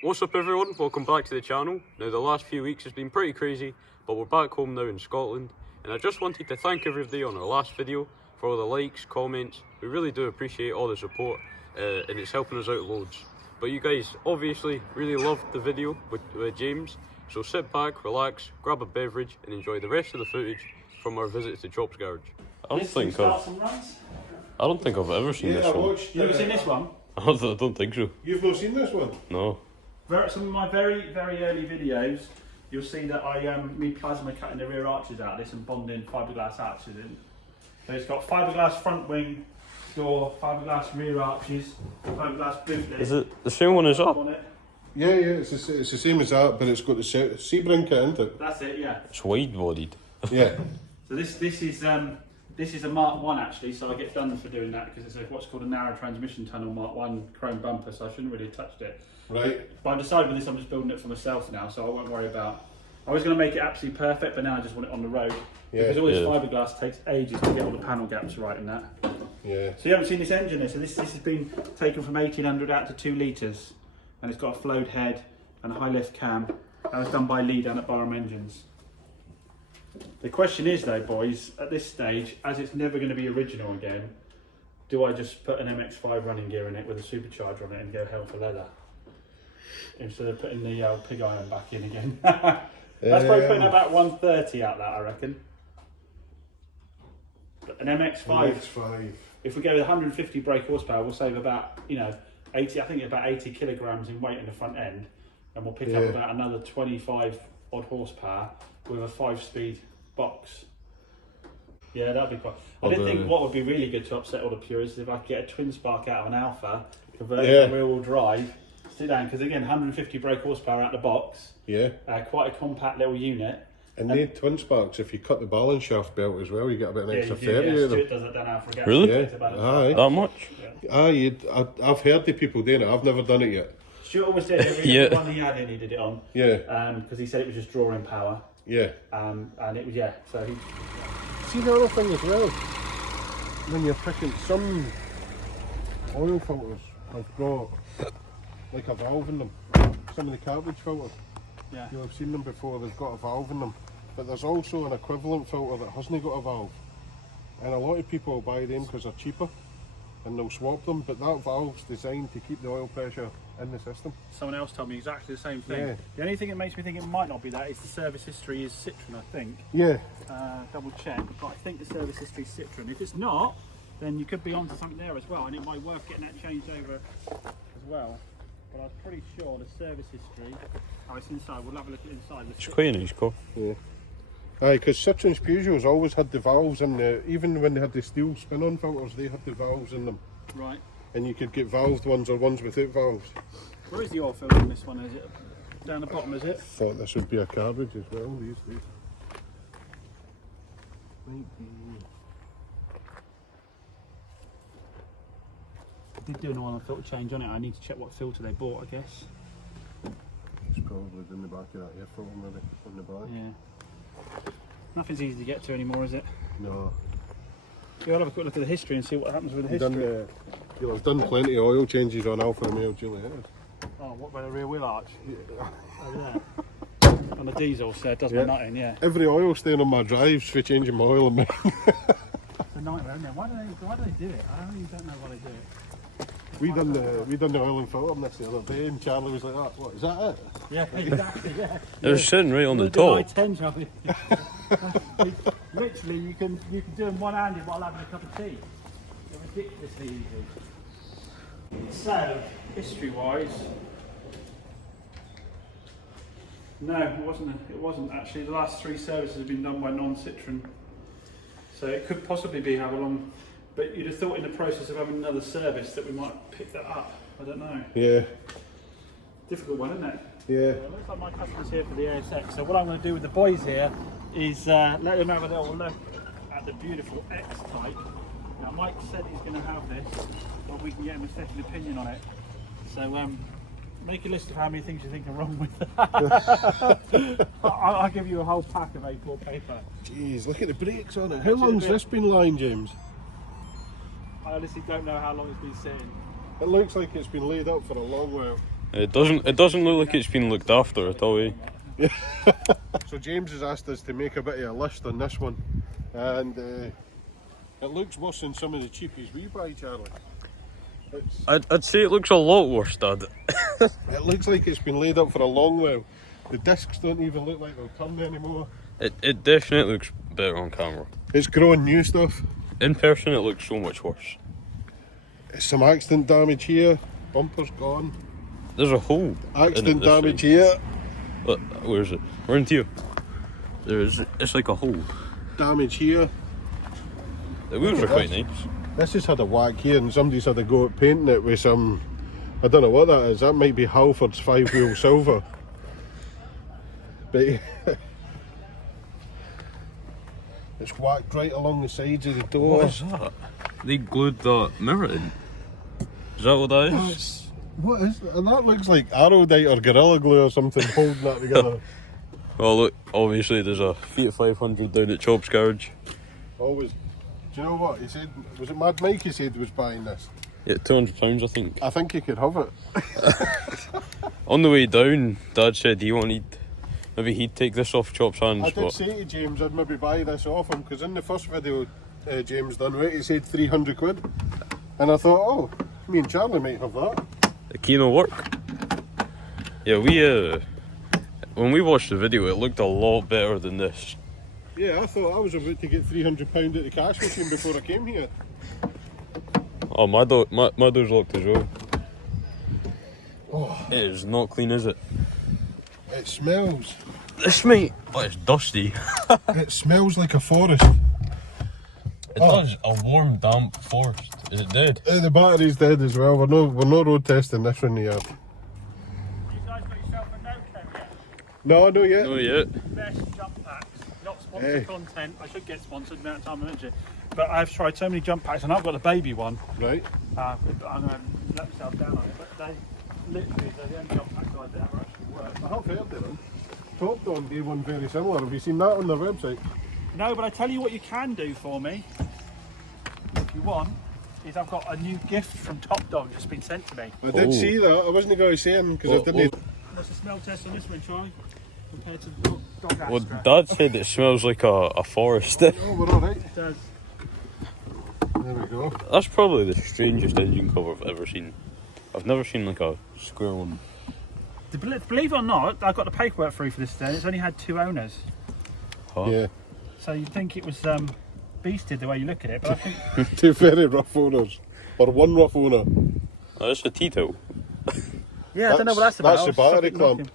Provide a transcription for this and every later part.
What's up everyone, welcome back to the channel. Now the last few weeks has been pretty crazy, but we're back home now in Scotland, and I just wanted to thank everybody on our last video for all the likes, comments. We really do appreciate all the support, and it's helping us out loads. But you guys obviously really loved the video with James, so sit back, relax, grab a beverage and enjoy the rest of the footage from our visit to Chop's Garage. I don't think I've ever seen this one. You ever seen this one? I don't think so. You've not seen this one? No. Some of my very early videos, you'll see that me plasma cutting the rear arches out of this and bonding fiberglass arches in. So it's got fiberglass front wing door, fiberglass rear arches, fiberglass boot lid. Is it the same one as that? Yeah, it's the same as that, but it's got the Sebring kit, isn't it? That's it, yeah. It's wide bodied. Yeah. So this is a Mark 1 actually, so I get done for doing that because it's what's called a narrow transmission tunnel Mark 1 chrome bumper, so I shouldn't really have touched it. Right. But I decided with this I'm just building it for myself now, so I won't worry about. I was going to make it absolutely perfect, but now I just want it on the road. Yeah. Because all this fiberglass takes ages to get all the panel gaps right in that. Yeah. So you haven't seen this engine there, so this has been taken from 1800 out to 2 litres, and it's got a flowed head and a high lift cam. That was done by Lee down at Barham Engines. The question is though, boys, at this stage, as it's never going to be original again, do I just put an MX-5 running gear in it with a supercharger on it and go hell for leather? Instead of putting the pig iron back in again. That's probably putting about 130 out that, I reckon. But an MX-5, if we go with 150 brake horsepower, we'll save about, 80, I think about 80 kilograms in weight in the front end, and we'll pick up about another 25 odd horsepower with a 5-speed box. Yeah, that'd be quite. I did think what would be really good to upset all the purists is if I could get a twin spark out of an Alpha, convert it to rear-wheel drive, sit down, because again, 150 brake horsepower out the box. Yeah. Quite a compact little unit. And they twin sparks, if you cut the balance shaft belt as well, you get about an extra 30 of them. Stuart does it down Alpha again. Really? Aye. That much? Yeah. I've heard the people doing it, I've never done it yet. Stuart always said every one he had in, he did it on. Yeah. Because he said it was just drawing power. Yeah. And it was, so he... See the other thing as well, when you're picking, some oil filters have got like a valve in them. Some of the cartridge filters, you'll have seen them before, they've got a valve in them. But there's also an equivalent filter that hasn't got a valve. And a lot of people will buy them because they're cheaper and they'll swap them, but that valve's designed to keep the oil pressure in the system. Someone else told me exactly the same thing. Yeah. The only thing that makes me think it might not be that is the service history is Citroen, I think. Yeah. Double check, but I think the service history is Citroen. If it's not, then you could be onto something there as well, and it might be worth getting that changed over as well. But I was pretty sure the service history. Oh, it's inside. We'll have a look at inside. It's quite a nice car. Yeah. Aye, because Citroen's Peugeots always had the valves in the, even when they had the steel spin-on filters, they had the valves in them. Right. And you could get valved ones or ones without valves. Where is the oil filter in this one? Is it down the bottom, is it? Thought this would be a cartridge as well these days. I did do an oil filter change on it. I need to check what filter they bought, I guess. It's probably in the back of that air filter maybe, on the back. Yeah. Nothing's easy to get to anymore, is it? No. Yeah, I'll have a quick look at the history and see what happens with the history. You'll have done plenty of oil changes on Alfa Romeo Giuliettas. Oh, what about the rear wheel arch? Yeah. Oh, yeah. On the diesel, so it does my nutting, yeah. Every oil stain on my drives for changing my oil in mine. It's a nightmare, isn't it? Why do they do it? I really don't know why they do it. We done the oil and filter on this the other day, and Charlie was like, "What is that it?" Yeah, exactly. Yeah. It was sitting right on the top. Literally, you can do them one-handed while having a cup of tea. They're ridiculously easy. So, history-wise, no, it wasn't actually. The last 3 services have been done by non-Citroen, so it could possibly be how long. But you'd have thought in the process of having another service that we might pick that up. I don't know. Yeah. Difficult one, isn't it? Yeah. Well, it looks like my customer's here for the ASX. So what I'm going to do with the boys here is let them have a little look at the beautiful X-Type. Now Mike said he's going to have this, but we can get him a second opinion on it. So make a list of how many things you think are wrong with that. I'll give you a whole pack of A4 paper. Jeez, look at the brakes on it. How long's this been lying, James? I honestly don't know how long it's been sitting. It looks like it's been laid up for a long while. It doesn't look like it's been looked after at all, eh? So James has asked us to make a bit of a list on this one, and it looks worse than some of the cheapies we buy, Charlie. I'd say it looks a lot worse, Dad. It looks like it's been laid up for a long while. The discs don't even look like they'll turn anymore. It definitely looks better on camera. It's growing new stuff. In person, it looks so much worse. It's some accident damage here. Bumper's gone. There's a hole. Accident damage here. Look, where is it? We're in here. It's like a hole. Damage here. The wheels are quite nice. This has had a whack here, and somebody's had a go at painting it with some, I don't know what that is. That might be Halford's 5-wheel silver. But it's whacked right along the sides of the door. What is that? They glued the mirror in. Is that what that is? What is that? And that looks like Arrowdite or Gorilla Glue or something holding that together. Well, look, obviously there's a Fiat 500 down at Chop's garage. Always. Do you know what? He said, was it Mad Mike he said was buying this? Yeah, £200 I think. I think he could have it. On the way down, Dad said he wanted, maybe he'd take this off Chop's hands. I did say to James I'd maybe buy this off him, because in the first video James done with it, he said 300 quid. And I thought, oh, me and Charlie might have that. The key will work. Yeah, when we watched the video, it looked a lot better than this. Yeah, I thought I was about to get £300 at the cash machine before I came here. Oh, my door's locked as well. Oh, it is not clean, is it? It smells. This mate, oh, it's dusty. It smells like a forest. It does, a warm, damp forest. Is it dead? The battery's dead as well. We're not road testing this one yet. You guys got yourself a no-co yet? No, not yet. Not yet. Best jump packs. Not sponsored content. I should get sponsored the amount of time I mention it. But I've tried so many jump packs, and I've got a baby one. Right. But I'm going to let myself down on it. But they literally, they're the only jump packs I've ever actually worked. I have heard of them. Topdon gave one very similar. Have you seen that on their website? No, but I tell you what you can do for me, if you want, is I've got a new gift from Topdon just been sent to me. I did see that. I wasn't going to say anything because I didn't. What's the smell test on this one, Charlie? Compared to the dog Well, Astra? Dad said it smells like a forest. Oh, we're alright. It does. There we go. That's probably the strangest engine cover I've ever seen. I've never seen like a square one. Believe it or not, I got the paperwork through for this today. It's only had 2 owners. Huh? Yeah. So you'd think it was beasted the way you look at it, but I think 2 very rough owners. Or 1 rough owner. Oh, that's a Tito. yeah, I don't know what that's about. That's the battery clamp.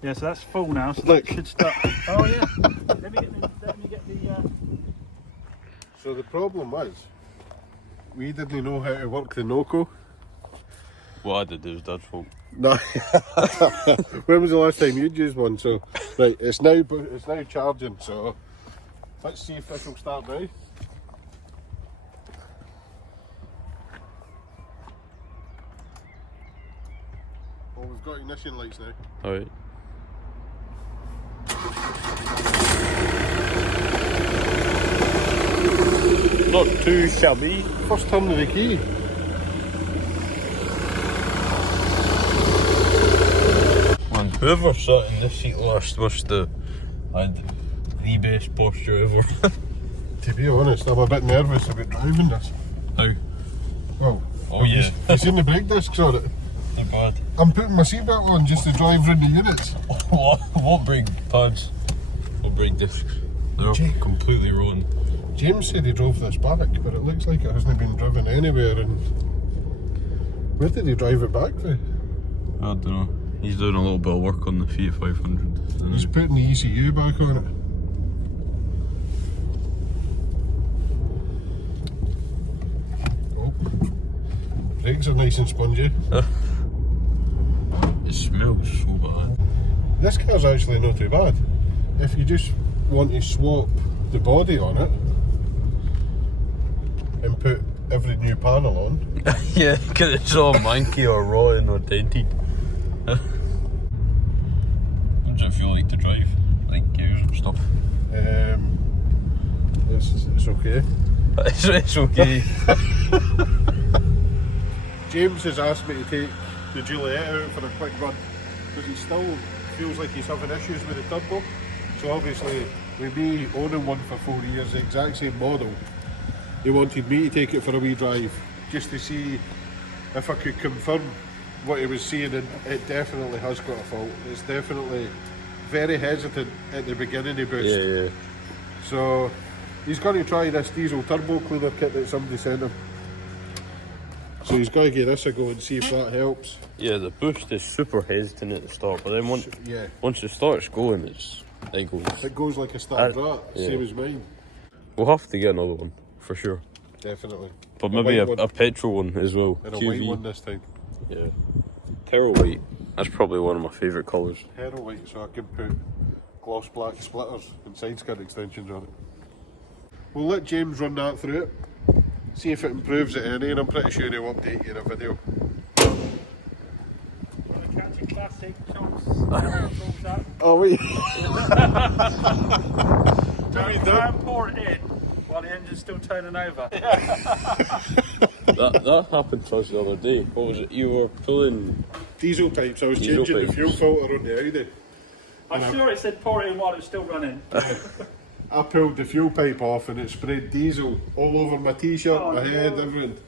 Yeah, so that's full now. So Look. that should start. Oh yeah. Let me get the. So the problem was, we didn't know how to work the Noco. What I did was Dad's fault. No. When was the last time you'd used one? So, right, it's now charging. So, let's see if this will start now. Oh, we've got ignition lights now. Alright. Not too shabby. First turn of the key. Man, whoever sat in this seat last must have had the best posture ever. To be honest, I'm a bit nervous about driving this. How? Well, Oh yeah. you've seen the brake discs on it. Not bad. I'm putting my seatbelt on just to drive round the units. What brake pads? What brake discs? They're completely ruined. James said he drove this back, but it looks like it hasn't been driven anywhere. And where did he drive it back to? I don't know. He's doing a little bit of work on the Fiat 500. He's putting the ECU back on it. Oh, brakes are nice and spongy. It smells so bad. This car's actually not too bad. If you just want to swap the body on it and put every new panel on. Yeah, because it's all manky or rotten or dented. What does it feel like to drive? Like gears and stuff? It's okay. It's okay. James has asked me to take the Juliet out for a quick run, because he still feels like he's having issues with the turbo. So obviously, with me owning one for 4 years, the exact same model, he wanted me to take it for a wee drive, just to see if I could confirm what he was saying, and it definitely has got a fault. It's definitely very hesitant at the beginning of boost. Yeah. So he's going to try this diesel turbo cleaner kit that somebody sent him. So he's got to give this a go and see if that helps. Yeah, the boost is super hesitant at the start, but then Yeah, once it starts going, it goes. like a starved rat, yeah. same as mine. We'll have to get another one for sure, Definitely. but maybe white one. a petrol one as well. And a QV. white one this time. Yeah, Terrell white. That's probably one of my favourite colours. Hero white, so I can put gloss black splitters and side skirt extensions on it. We'll let James run that through it, see if it improves it any, and I'm pretty sure he'll update you in a video. Classic chops. Oh wait. Try and pour it in while the engine's still turning over. that happened to us the other day. What was it? You were pulling. Diesel pipes, I was Diesel changing the pipes. fuel filter on the Audi. I'm sure it said pour it in while it's still running. I pulled the fuel pipe off and it sprayed diesel all over my t-shirt, Oh, my head, no. everything.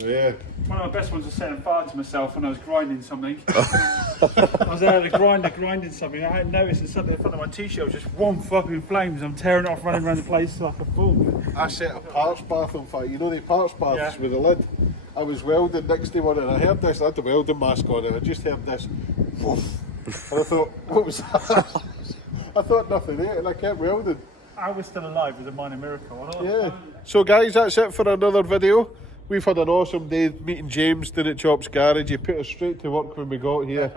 So yeah. One of my best ones was setting fire to myself when I was grinding something. I was out at a grinder grinding something. I hadn't noticed, and suddenly in front of my t-shirt was just one fucking flames. I'm tearing it off, running around the place like a fool. I set a parts bath on fire. You know the parts baths Yeah. with the lid? I was welding next to one and I heard this, I had the welding mask on it, I just heard this woof. And I thought, what was that? I thought nothing ate and I kept welding. I was still alive was a minor miracle. Yeah. So guys, that's it for another video. We've had an awesome day meeting James down at Chop's Garage. He put us straight to work when we got here.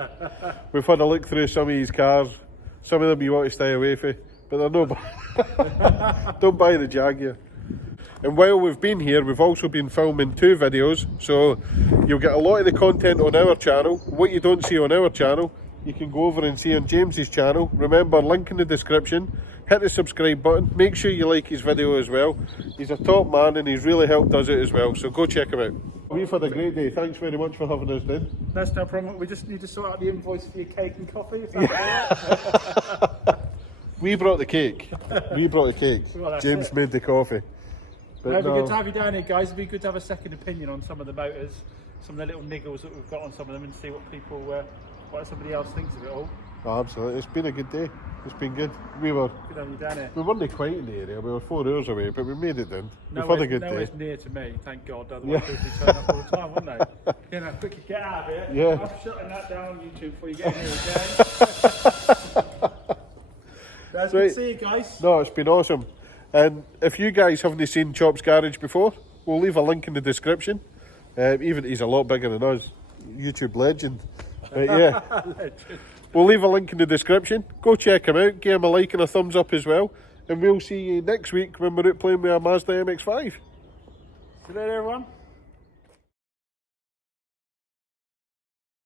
We've had a look through some of his cars. Some of them you want to stay away from, but they're no don't buy the Jag here. And while we've been here, we've also been filming 2 videos, so you'll get a lot of the content on our channel. What you don't see on our channel, you can go over and see on James's channel. Remember, link in the description. Hit the subscribe button. Make sure you like his video as well. He's a top man and he's really helped us out as well, so go check him out. We've had a great day. Thanks very much for having us in. That's no problem. We just need to sort out the invoice for your cake and coffee. If that's all right. We brought the cake. We brought the cake. Well, that's James it. made the coffee. But It'd be no. good to have you down here, guys. It'd be good to have a second opinion on some of the motors, some of the little niggles that we've got on some of them, and see what people, what somebody else thinks of it all. Oh, absolutely. It's been a good day. It's been good. We weren't Good to have you down here. quite in the area. We were 4 hours away, but we made it in. We've had a good day. Nowhere's near to me, thank God. Otherwise, people would turn up all the time, wouldn't they? You know, quickly get out of here. Yeah. I'm shutting that down on YouTube before you get in here again. That's good Right. to see you guys. No, it's been awesome. And if you guys haven't seen Chop's Garage before, we'll leave a link in the description. Even he's a lot bigger than us. YouTube legend. Yeah. We'll leave a link in the description. Go check him out. Give him a like and a thumbs up as well. And we'll see you next week when we're out playing with our Mazda MX-5. See you later, everyone.